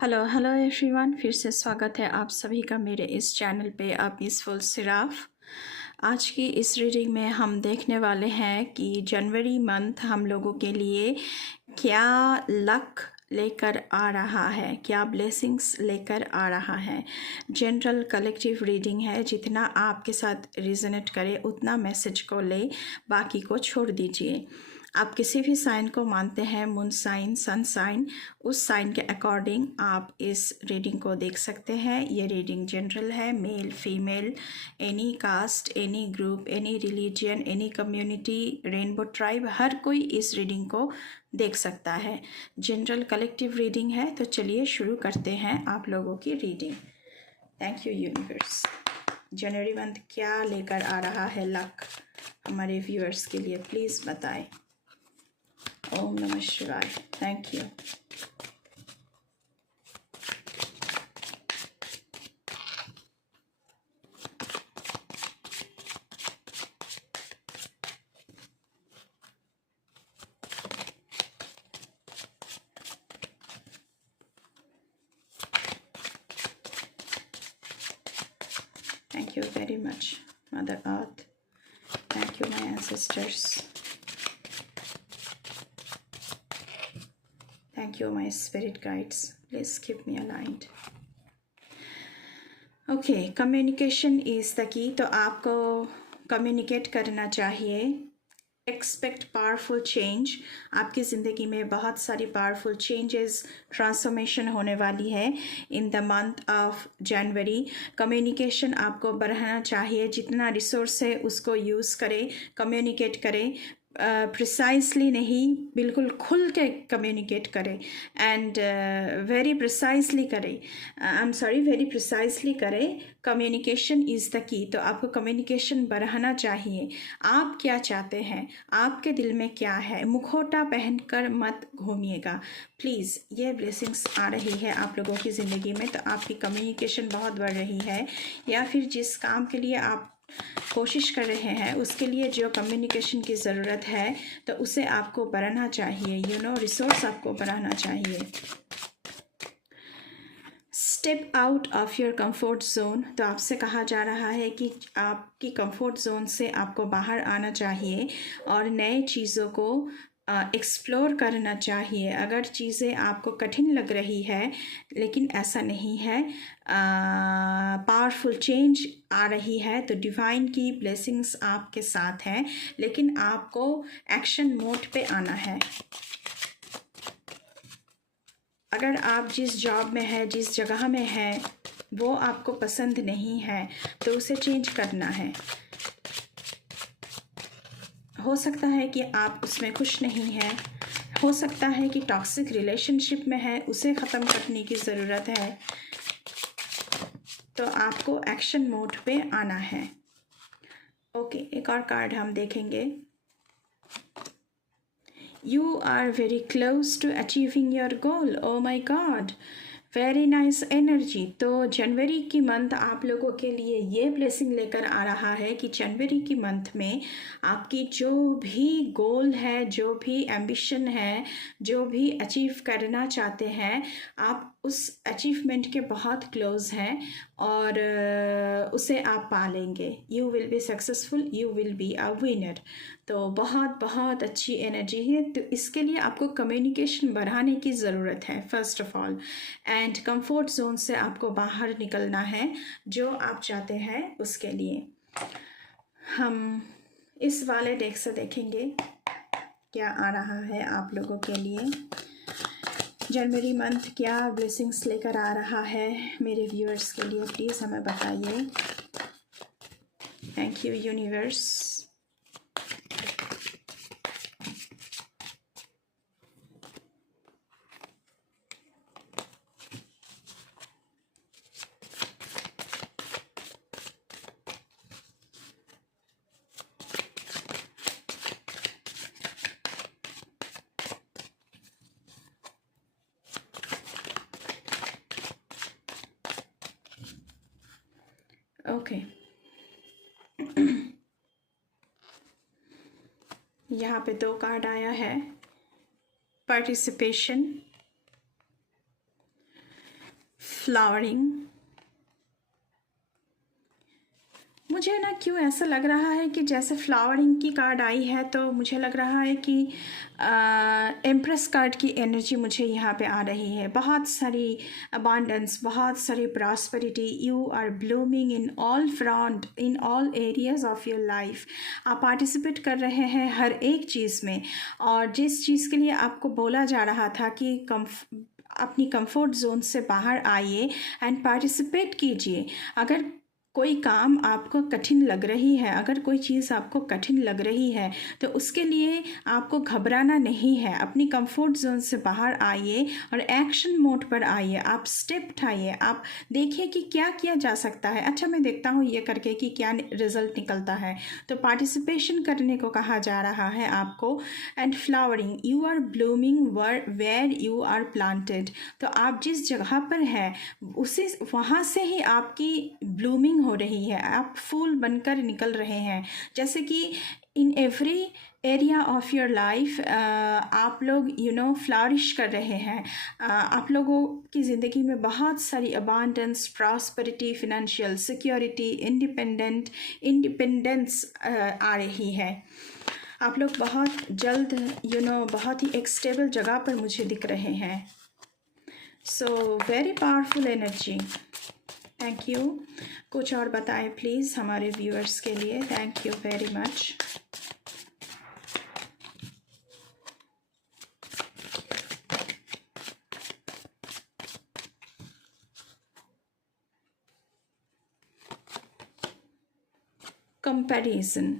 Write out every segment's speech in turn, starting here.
Hello hello everyone, फिर से स्वागत है आप सभी का मेरे इस चैनल पे अ पीसफुल सिराफ। आज की इस रीडिंग में हम देखने वाले हैं कि जनवरी मंथ हम लोगों के लिए क्या लक लेकर आ रहा है, क्या ब्लेसिंग्स लेकर आ रहा है। जनरल कलेक्टिव रीडिंग है, जितना आपके साथ रिजनेट करे उतना मैसेज को ले, बाकी को छोड़ दीजिए। आप किसी भी साइन को मानते हैं, मून साइन, सन साइन, उस साइन के अकॉर्डिंग आप इस रीडिंग को देख सकते हैं। ये रीडिंग जनरल है, male female, any caste, any group, any religion, any community, rainbow tribe, हर कोई इस रीडिंग को देख सकता है। जनरल कलेक्टिव रीडिंग है, तो चलिए शुरू करते हैं आप लोगों की reading. Thank you universe. January month क्या लेकर आ रहा है लक हमारे व्यूअर्स के लिए, प्लीज़ बताएं। ओम नमः शिवाय। Thank you. Thank you very much, Mother Earth. Thank you, my ancestors. Thank you, my spirit guides. Please keep me aligned. Okay, communication is the key. तो आपको कम्युनिकेट करना चाहिए। Expect powerful change. आपकी ज़िंदगी में बहुत सारी पावरफुल चेंजेस, ट्रांसफॉर्मेशन होने वाली है इन the month of January. Communication आपको बढ़ाना चाहिए, जितना रिसोर्स है उसको यूज़ करें, कम्युनिकेट करें। प्रिसाइसली नहीं, बिल्कुल खुल के कम्युनिकेट करें एंड वेरी प्रिसाइसली करें। वेरी प्रिसाइसली करें। Communication is the key. तो आपको कम्युनिकेशन बढ़ाना चाहिए। आप क्या चाहते हैं, आपके दिल में क्या है, मुखौटा पहनकर मत घूमिएगा प्लीज़। ये ब्लेसिंग्स आ रही है आप लोगों की ज़िंदगी में, तो आपकी कम्युनिकेशन बहुत बढ़ रही है, या फिर जिस काम के लिए आप कोशिश कर रहे हैं उसके लिए जो कम्युनिकेशन की ज़रूरत है, तो उसे आपको बढ़ाना चाहिए। रिसोर्स आपको बढ़ाना चाहिए। Step out of your comfort zone. तो आपसे कहा जा रहा है कि आपकी कंफर्ट जोन से आपको बाहर आना चाहिए और नए चीज़ों को एक्सप्लोर करना चाहिए। अगर चीज़ें आपको कठिन लग रही है, लेकिन ऐसा नहीं है, पावरफुल चेंज आ रही है, तो डिवाइन की ब्लेसिंग्स आपके साथ हैं, लेकिन आपको एक्शन मोड पे आना है। अगर आप जिस जॉब में है, जिस जगह में है, वो आपको पसंद नहीं है, तो उसे चेंज करना है। हो सकता है कि आप उसमें खुश नहीं हैं, हो सकता है कि टॉक्सिक रिलेशनशिप में है, उसे ख़त्म करने की ज़रूरत है, तो आपको एक्शन मोड पे आना है। ओके, एक और कार्ड हम देखेंगे। You are very close to achieving your goal. Oh my God, very nice energy. तो जनवरी की मंथ आप लोगों के लिए ये ब्लेसिंग लेकर आ रहा है कि जनवरी की मंथ में आपकी जो भी गोल है, जो भी एम्बिशन है, जो भी अचीव करना चाहते हैं, आप उस अचीवमेंट के बहुत क्लोज हैं और उसे आप पा लेंगे। You will be successful, you will be a winner. तो बहुत बहुत अच्छी एनर्जी है। तो इसके लिए आपको कम्युनिकेशन बढ़ाने की ज़रूरत है first of all, and comfort zone से आपको बाहर निकलना है जो आप चाहते हैं उसके लिए। हम इस वाले डेक से देखेंगे क्या आ रहा है आप लोगों के लिए। जनवरी मंथ क्या ब्लेसिंग्स लेकर आ रहा है मेरे व्यूअर्स के लिए, प्लीज़ हमें बताइए। Thank you universe. ओके, यहाँ पे 2 कार्ड आया है। Participation, flowering. मुझे ना क्यों ऐसा लग रहा है कि जैसे फ्लावरिंग की कार्ड आई है तो मुझे लग रहा है कि एम्प्रेस कार्ड की एनर्जी मुझे यहाँ पे आ रही है। बहुत सारी अबांडेंस, बहुत सारी prosperity, you are blooming in all front, in all areas of your life. आप पार्टिसिपेट कर रहे हैं हर एक चीज़ में, और जिस चीज़ के लिए आपको बोला जा रहा था कि अपनी कंफर्ट जोन से बाहर आइए एंड पार्टिसिपेट कीजिए। अगर कोई काम आपको कठिन लग रही है, अगर कोई चीज़ आपको कठिन लग रही है तो उसके लिए आपको घबराना नहीं है। अपनी कंफर्ट जोन से बाहर आइए और एक्शन मोड पर आइए। आप स्टेप उठाइए, आप देखिए कि क्या किया जा सकता है। अच्छा, मैं देखता हूँ ये करके कि क्या रिजल्ट निकलता है। तो पार्टिसिपेशन करने को कहा जा रहा है आपको। And flowering, you are blooming where you are planted. तो आप जिस जगह पर है उसी वहाँ से ही आपकी ब्लूमिंग हो रही है, आप फूल बनकर निकल रहे हैं। जैसे कि in every area of your life आप लोग फ्लारिश कर रहे हैं। आप लोगों की ज़िंदगी में बहुत सारी abundance, prosperity, financial security, independence आ रही है। आप लोग बहुत जल्द बहुत ही एक स्टेबल जगह पर मुझे दिख रहे हैं। So very powerful energy. Thank you. कुछ और बताएं प्लीज़ हमारे व्यूअर्स के लिए। Thank you very much. Comparison,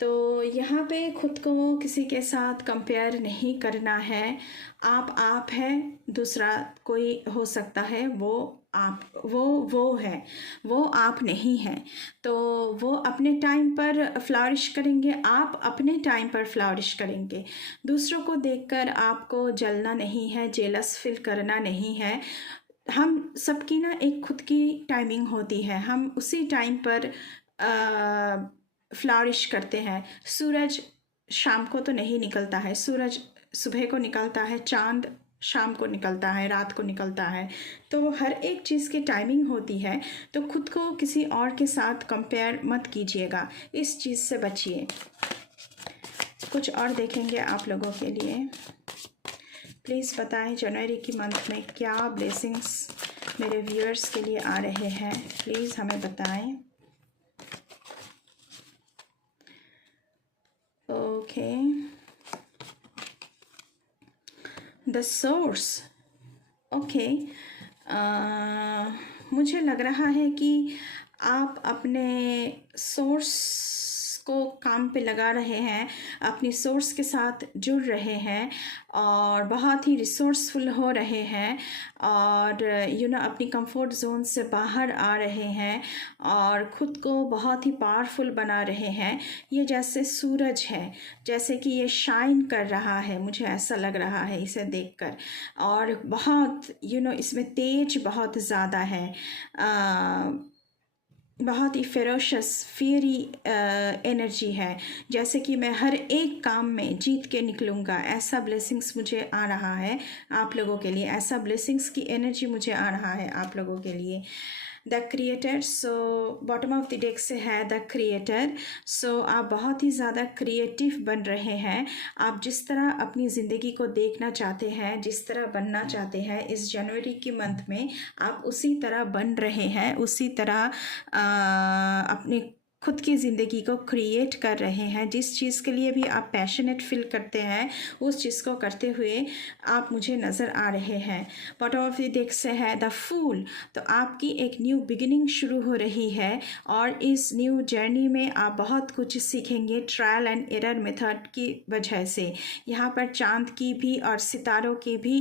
तो यहाँ पे खुद को किसी के साथ कंपेयर नहीं करना है। आप हैं, दूसरा कोई हो सकता है, वो आप वो है, वो आप नहीं हैं। तो वो अपने टाइम पर फ्लारिश करेंगे, आप अपने टाइम पर फ्लारिश करेंगे। दूसरों को देखकर आपको जलना नहीं है, जेलस फील करना नहीं है। हम सबकी ना एक खुद की टाइमिंग होती है, हम उसी टाइम पर फ्लारिश करते हैं। सूरज शाम को तो नहीं निकलता है, सूरज सुबह को निकलता है, चांद शाम को निकलता है, रात को निकलता है। तो हर एक चीज़ की टाइमिंग होती है। तो खुद को किसी और के साथ कंपेयर मत कीजिएगा, इस चीज़ से बचिए। कुछ और देखेंगे आप लोगों के लिए। प्लीज़ बताएं जनवरी की मंथ में क्या ब्लेसिंग्स मेरे व्यूअर्स के लिए आ रहे हैं। प्लीज़ हमें बताएं। Okay, the source. ओके, मुझे लग रहा है कि आप अपने सोर्स को काम पे लगा रहे हैं, अपनी सोर्स के साथ जुड़ रहे हैं और बहुत ही रिसोर्सफुल हो रहे हैं और अपनी कंफर्ट जोन से बाहर आ रहे हैं और ख़ुद को बहुत ही पावरफुल बना रहे हैं। ये जैसे सूरज है, जैसे कि ये शाइन कर रहा है, मुझे ऐसा लग रहा है इसे देखकर। और बहुत इसमें तेज बहुत ज़्यादा है, बहुत ही फेरोशस फियरी एनर्जी है। जैसे कि मैं हर एक काम में जीत के निकलूँगा, ऐसा ब्लेसिंग्स मुझे आ रहा है आप लोगों के लिए, ऐसा ब्लेसिंग्स की एनर्जी मुझे आ रहा है आप लोगों के लिए। The creator, so bottom of the deck से है द क्रिएटर। सो आप बहुत ही ज़्यादा क्रिएटिव बन रहे हैं। आप जिस तरह अपनी ज़िंदगी को देखना चाहते हैं, जिस तरह बनना चाहते हैं इस जनवरी की मंथ में, आप उसी तरह बन रहे हैं, उसी तरह अपने खुद की ज़िंदगी को क्रिएट कर रहे हैं। जिस चीज़ के लिए भी आप पैशनेट फील करते हैं उस चीज़ को करते हुए आप मुझे नज़र आ रहे हैं। बॉटम ऑफ द डेक से है द फूल। तो आपकी एक न्यू बिगिनिंग शुरू हो रही है और इस न्यू जर्नी में आप बहुत कुछ सीखेंगे ट्रायल एंड एरर मेथड की वजह से। यहाँ पर चांद की भी और सितारों की भी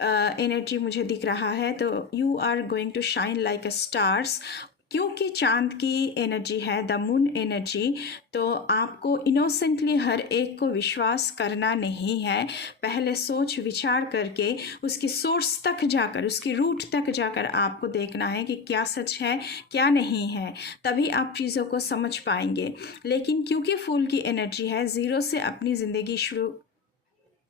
एनर्जी मुझे दिख रहा है। तो you are going to shine like a stars, क्योंकि चांद की एनर्जी है, द मून एनर्जी। तो आपको इनोसेंटली हर एक को विश्वास करना नहीं है। पहले सोच विचार करके उसकी सोर्स तक जाकर, उसकी रूट तक जाकर आपको देखना है कि क्या सच है क्या नहीं है, तभी आप चीज़ों को समझ पाएंगे। लेकिन क्योंकि फूल की एनर्जी है, ज़ीरो से अपनी ज़िंदगी शुरू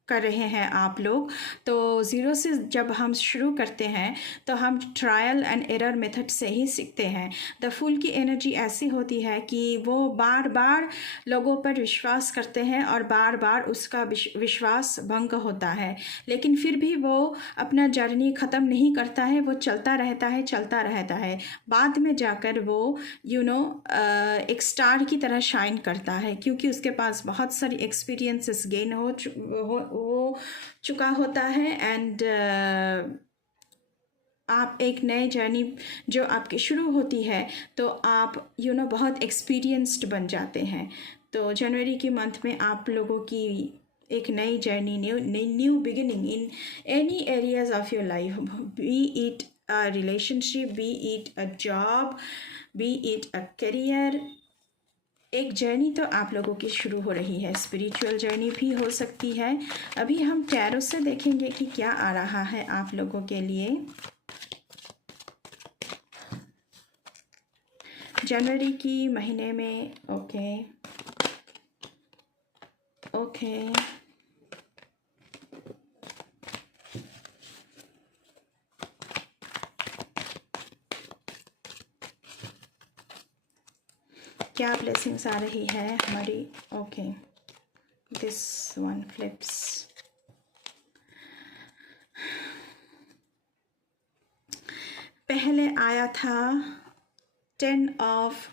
कर रहे हैं आप लोग, तो ज़ीरो से जब हम शुरू करते हैं तो हम ट्रायल एंड एरर मेथड से ही सीखते हैं। द फूल की एनर्जी ऐसी होती है कि वो बार बार लोगों पर विश्वास करते हैं और बार बार उसका विश्वास भंग होता है, लेकिन फिर भी वो अपना जर्नी ख़त्म नहीं करता है, वो चलता रहता है। बाद में जाकर वो एक स्टार की तरह शाइन करता है, क्योंकि उसके पास बहुत सारी एक्सपीरियंसेस गेन हो चुका होता है। एंड आप एक नए जर्नी जो आपकी शुरू होती है तो आप बहुत एक्सपीरियंस्ड बन जाते हैं। तो जनवरी के मंथ में आप लोगों की एक नई journey, new beginning in any areas of your life, B it a relationship, B it a job, B it a career, एक जर्नी तो आप लोगों की शुरू हो रही है। स्पिरिचुअल जर्नी भी हो सकती है। अभी हम टैरो से देखेंगे कि क्या आ रहा है आप लोगों के लिए जनवरी की महीने में। ओके क्या ब्लेसिंग्स आ रही है हमारी। Okay, this one flips. पहले आया था 10 ऑफ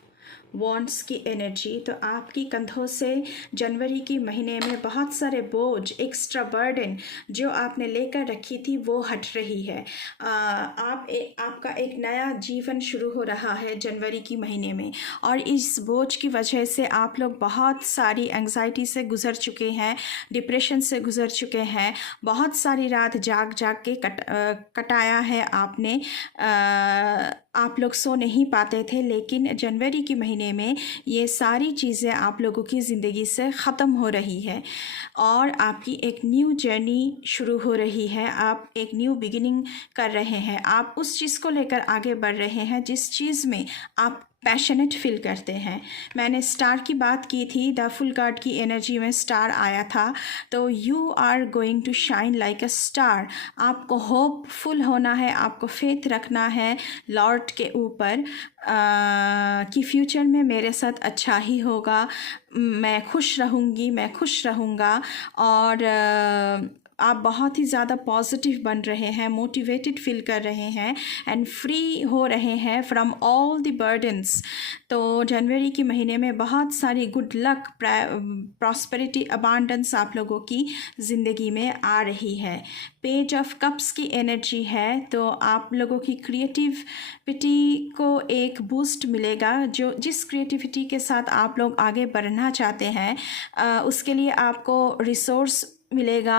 वॉन्ड्स की एनर्जी। तो आपकी कंधों से जनवरी की महीने में बहुत सारे बोझ, एक्स्ट्रा बर्डन जो आपने लेकर रखी थी वो हट रही है। आपका एक नया जीवन शुरू हो रहा है जनवरी की महीने में, और इस बोझ की वजह से आप लोग बहुत सारी एंग्जाइटी से गुज़र चुके हैं, डिप्रेशन से गुज़र चुके हैं, बहुत सारी रात जाग के कटाया है आपने। आप लोग सो नहीं पाते थे, लेकिन जनवरी के महीने में ये सारी चीज़ें आप लोगों की ज़िंदगी से ख़त्म हो रही है और आपकी एक न्यू जर्नी शुरू हो रही है। आप एक न्यू बिगिनिंग कर रहे हैं, आप उस चीज़ को लेकर आगे बढ़ रहे हैं जिस चीज़ में आप पैशनेट फील करते हैं। मैंने स्टार की बात की थी, द फुल कार्ड की एनर्जी में स्टार आया था। तो you are going to shine like a star. आपको होपफुल होना है, आपको फेथ रखना है लॉर्ड के ऊपर कि फ्यूचर में मेरे साथ अच्छा ही होगा, मैं खुश रहूँगा। और आप बहुत ही ज़्यादा पॉजिटिव बन रहे हैं, मोटिवेटेड फील कर रहे हैं एंड फ्री हो रहे हैं फ्रॉम ऑल द बर्डन्स। तो जनवरी के महीने में बहुत सारी गुड लक, प्रॉस्पेरिटी, अबांडेंस आप लोगों की ज़िंदगी में आ रही है। पेज ऑफ कप्स की एनर्जी है, तो आप लोगों की क्रिएटिविटी को एक बूस्ट मिलेगा। जिस क्रिएटिविटी के साथ आप लोग आगे बढ़ना चाहते हैं उसके लिए आपको रिसोर्स मिलेगा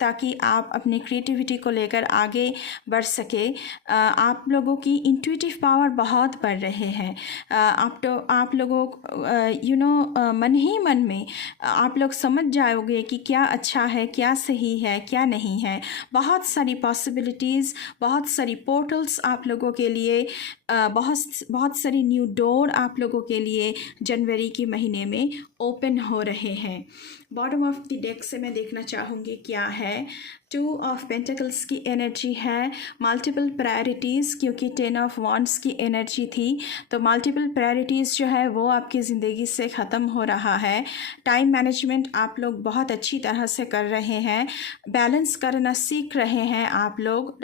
ताकि आप अपनी क्रिएटिविटी को लेकर आगे बढ़ सके। आप लोगों की इंट्यूटिव पावर बहुत बढ़ रहे हैं। आप लोगों मन ही मन में आप लोग समझ जाओगे कि क्या अच्छा है, क्या सही है, क्या नहीं है। बहुत सारी पॉसिबिलिटीज़, बहुत सारी पोर्टल्स आप लोगों के लिए, बहुत सारी न्यू डोर आप लोगों के लिए जनवरी के महीने में ओपन हो रहे हैं। बॉटम ऑफ द डेक से मैं देखना चाहूँगी क्या है। 2 ऑफ पेंटिकल्स की एनर्जी है, मल्टीपल प्रायोरिटीज़, क्योंकि 10 ऑफ वॉन्ड्स की एनर्जी थी। तो मल्टीपल प्रायोरिटीज़ जो है वो आपकी ज़िंदगी से ख़त्म हो रहा है। टाइम मैनेजमेंट आप लोग बहुत अच्छी तरह से कर रहे हैं, बैलेंस करना सीख रहे हैं आप लोग,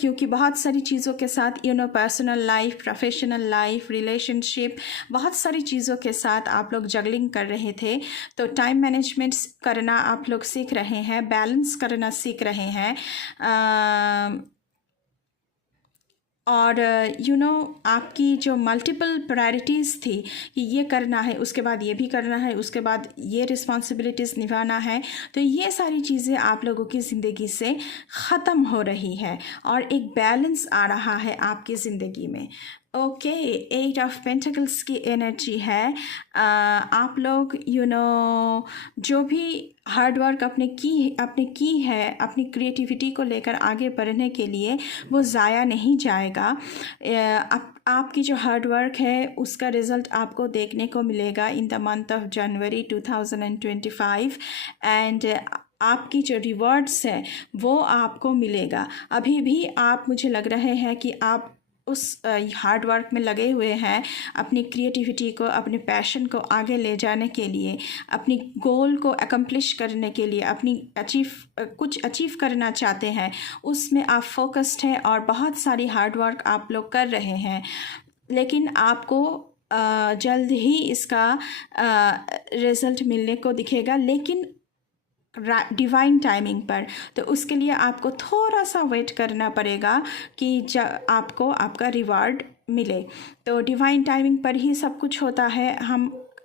क्योंकि बहुत सारी चीज़ों के साथ personal life, professional life, relationship, बहुत सारी चीज़ों के साथ आप लोग जगलिंग कर रहे थे। तो टाइम मैनेजमेंट करना आप लोग सीख रहे हैं, बैलेंस करना सीख रहे हैं। और आपकी जो मल्टीपल प्रायोरिटीज़ थी कि ये करना है, उसके बाद ये भी करना है, उसके बाद ये रिस्पॉन्सिबिलिटीज़ निभाना है, तो ये सारी चीज़ें आप लोगों की ज़िंदगी से ख़त्म हो रही है और एक बैलेंस आ रहा है आपकी ज़िंदगी में। ओके, 8 ऑफ पेंटिकल्स की एनर्जी है। आप लोग जो भी हार्ड वर्क आपने की है अपनी क्रिएटिविटी को लेकर आगे बढ़ने के लिए, वो ज़ाया नहीं जाएगा। आपकी जो हार्ड वर्क है उसका रिज़ल्ट आपको देखने को मिलेगा इन the month of January 2025 and आपकी जो रिवॉर्ड्स है वो आपको मिलेगा। अभी भी आप मुझे लग रहे हैं कि आप उस हार्ड वर्क में लगे हुए हैं अपनी क्रिएटिविटी को, अपने पैशन को आगे ले जाने के लिए, अपनी गोल को अकम्प्लिश करने के लिए, अपनी कुछ अचीव करना चाहते हैं, उसमें आप फोकस्ड हैं और बहुत सारी हार्ड वर्क आप लोग कर रहे हैं। लेकिन आपको जल्द ही इसका रिज़ल्ट मिलने को दिखेगा, लेकिन डिवाइन टाइमिंग पर। तो उसके लिए आपको थोड़ा सा वेट करना पड़ेगा कि जब आपको आपका रिवार्ड मिले। तो डिवाइन टाइमिंग पर ही सब कुछ होता है,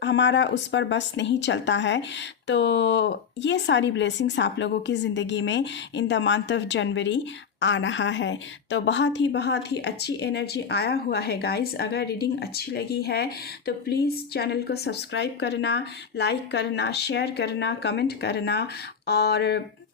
हमारा उस पर बस नहीं चलता है। तो ये सारी ब्लेसिंग्स आप लोगों की ज़िंदगी में in the month of January आ रहा है। तो बहुत ही अच्छी एनर्जी आया हुआ है गाइस। अगर रीडिंग अच्छी लगी है तो प्लीज़ चैनल को सब्सक्राइब करना, लाइक करना, शेयर करना, कमेंट करना और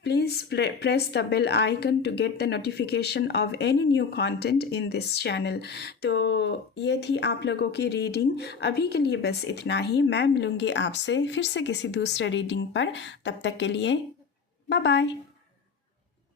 please press the bell icon to get the notification of any new content in this channel. तो ये थी आप लोगों की रीडिंग। अभी के लिए बस इतना ही। मैं मिलूँगी आपसे फिर से किसी दूसरे रीडिंग पर। तब तक के लिए बाय बाय।